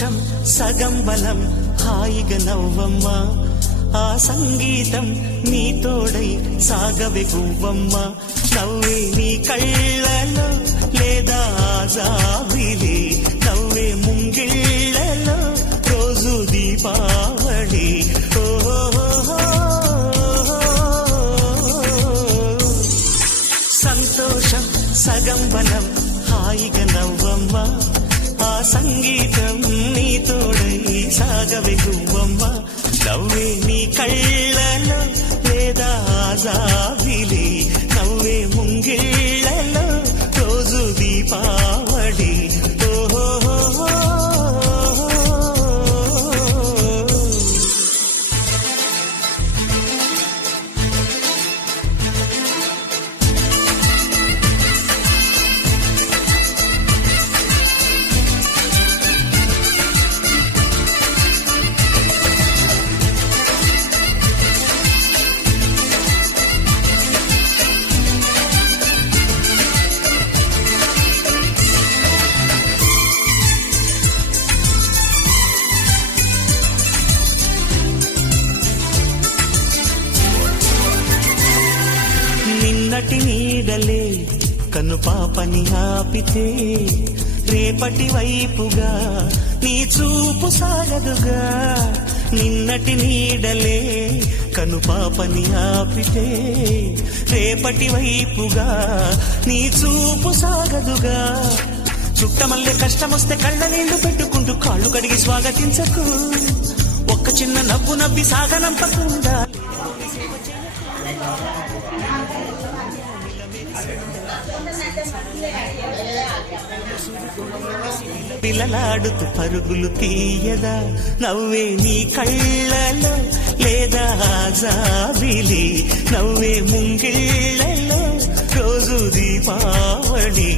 సంతోషం సగం బలం హాయిగా నవ్వమ్మ ఆ సంగీతం నీ తోడై సాగవే గువ్వమ్మ నవ్వే నీ కళ్ళలో లేదా జాబిలి నవ్వే ముంగిళ్ళలో రోజు దీపావళి సంతోషం సగం బలం హాయిగా నవ్వమ్మ ఆ సంగీతం నీ తోడై సాగవే గువ్వమ్మ నవ్వే నీ కళ్ళలో లేదా జాబిలి నవ్వే ముంగిళ్ళలో రోజు దీపావళి నిన్నటి నీడలే కను పాపని ఆపితే రేపటి వైపుగా నీ చూపు సాగదుగా నిన్నటి నీడలే కను పాపని ఆపితే రేపటి వైపుగా నీ చూపు సాగదుగా చుట్టమల్లె కష్టమొస్తే కళ్ళ నీళ్లు పెట్టుకుంటూ కాళ్ళు కడిగి స్వాగతించకు ఒక్క చిన్న నవ్వు నవ్వి సాగనంపకుండా పిల్లలాడుతూ పరుగులు తీయదా నవ్వే నీ కళ్ళలో లేదా జాబిలి నవ్వే ముంగిళ్ళలో రోజు దీపావళి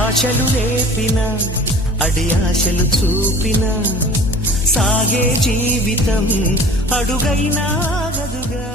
ఆశలు లేపిన అడి ఆశలు చూపిన సాగే జీవితం అడుగైనా గదుగా